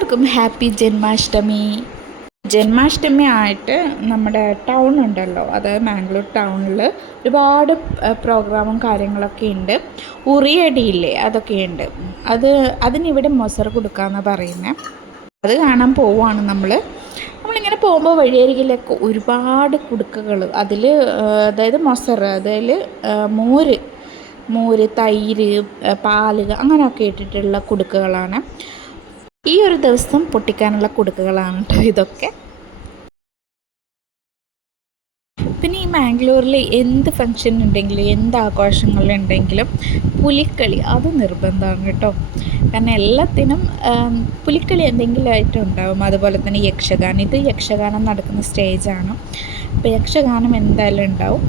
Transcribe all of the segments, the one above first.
എല്ലാവർക്കും ഹാപ്പി ജന്മാഷ്ടമി. ജന്മാഷ്ടമി ആയിട്ട് നമ്മുടെ ടൗൺ ഉണ്ടല്ലോ, അതായത് മാംഗ്ലൂർ ടൗണിൽ ഒരുപാട് പ്രോഗ്രാമും കാര്യങ്ങളൊക്കെ ഉണ്ട്. ഉറിയടിയില്ലേ, അതൊക്കെയുണ്ട്. അതിനിവിടെ മൊസർ കൊടുക്കാമെന്നാണ് പറയുന്നത്. അത് കാണാൻ പോവുകയാണ് നമ്മളിങ്ങനെ പോകുമ്പോൾ വഴിയരികിലൊക്കെ ഒരുപാട് കുടുക്കകൾ, അതായത് മൊസർ, മോര്, തൈര്, പാല് അങ്ങനെയൊക്കെ ഇട്ടിട്ടുള്ള കുടുക്കകളാണ്. ഈ ഒരു ദിവസം പൊട്ടിക്കാനുള്ള കുടുക്കുകളാണ് കേട്ടോ ഇതൊക്കെ. പിന്നെ ഈ മാംഗ്ലൂരിൽ എന്ത് ഫംഗ്ഷൻ ഉണ്ടെങ്കിലും എന്ത് ആഘോഷങ്ങളുണ്ടെങ്കിലും പുലിക്കളി അത് നിർബന്ധമാണ് കേട്ടോ. കാരണം എല്ലാത്തിനും പുലിക്കളി എന്തെങ്കിലും ആയിട്ടും ഉണ്ടാവും. അതുപോലെ തന്നെ യക്ഷഗാനം, ഇത് യക്ഷഗാനം നടക്കുന്ന സ്റ്റേജാണ്. അപ്പോൾ യക്ഷഗാനം എന്തായാലും ഉണ്ടാവും.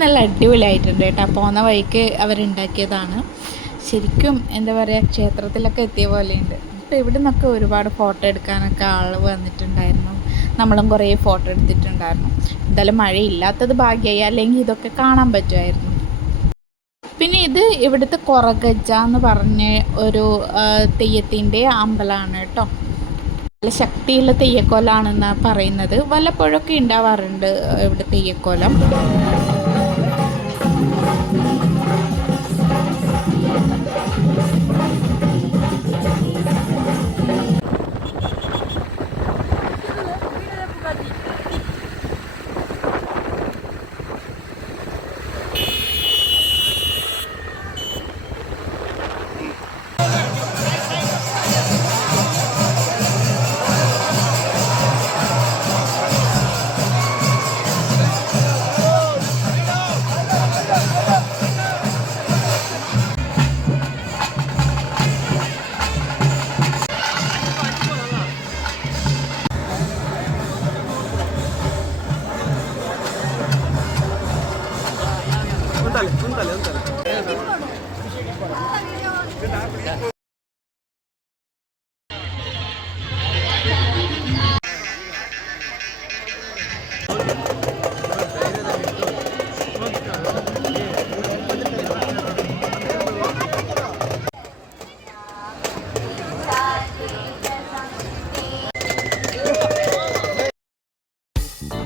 നല്ല അടിപൊളിയായിട്ടുണ്ട് കേട്ടോ. പോകുന്ന വഴിക്ക് അവരുണ്ടാക്കിയതാണ്. ശരിക്കും എന്താ പറയുക, ക്ഷേത്രത്തിലൊക്കെ എത്തിയ പോലെയുണ്ട്. അപ്പോൾ ഇവിടെ നിന്നൊക്കെ ഒരുപാട് ഫോട്ടോ എടുക്കാനൊക്കെ ആൾ വന്നിട്ടുണ്ടായിരുന്നു. നമ്മളും കുറേ ഫോട്ടോ എടുത്തിട്ടുണ്ടായിരുന്നു. എന്തായാലും മഴയില്ലാത്തത് ഭാഗ്യമായി, അല്ലെങ്കിൽ ഇതൊക്കെ കാണാൻ പറ്റുമായിരുന്നു. പിന്നെ ഇത് ഇവിടുത്തെ കൊറഗജ്ജ എന്ന് പറഞ്ഞ ഒരു തെയ്യത്തിൻ്റെ അമ്പലമാണ് കേട്ടോ. നല്ല ശക്തിയുള്ള തെയ്യക്കോലാണെന്നാണ് പറയുന്നത്. വല്ലപ്പോഴൊക്കെ ഉണ്ടാവാറുണ്ട് ഇവിടെ തെയ്യക്കോലം.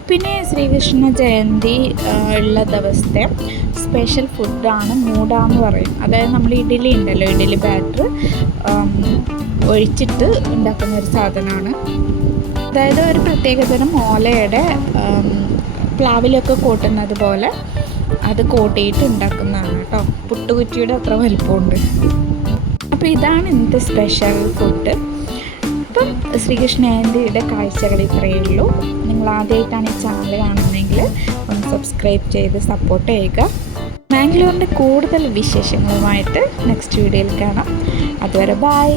പിന്നെ ശ്രീകൃഷ്ണ ജയന്തി ഉള്ള ദിവസത്തെ സ്പെഷ്യൽ ഫുഡാണ് മൂട എന്ന് പറയും. അതായത് നമ്മൾ ഇഡ്ഡലി ഉണ്ടല്ലോ, ഇഡ്ഡലി ബാറ്റർ ഒഴിച്ചിട്ട് ഉണ്ടാക്കുന്ന ഒരു സാധനമാണ്. അതായത് ഒരു പ്രത്യേകതരം ഓലയുടെ പ്ലാവിലൊക്കെ കൂട്ടുന്നത് പോലെ അത് കൂട്ടിയിട്ട് ഉണ്ടാക്കുന്നതാണ് കേട്ടോ. പുട്ടുകുറ്റിയുടെ അത്ര വലിപ്പമുണ്ട്. അപ്പോൾ ഇതാണ് ഇന്നത്തെ സ്പെഷ്യൽ ഫുഡ്. അപ്പം ശ്രീകൃഷ്ണ ജയന്തിയുടെ കാഴ്ചകൾ ഇത്രയേ ഉള്ളൂ. നിങ്ങൾ ആദ്യമായിട്ടാണ് ഈ ചാനൽ കാണുന്നതെങ്കിൽ ഒന്ന് സബ്സ്ക്രൈബ് ചെയ്ത് സപ്പോർട്ട് ചെയ്യുക. മാംഗ്ലൂരിൻ്റെ കൂടുതൽ വിശേഷങ്ങളുമായിട്ട് നെക്സ്റ്റ് വീഡിയോയിൽ കാണാം. അതുവരെ ബൈ.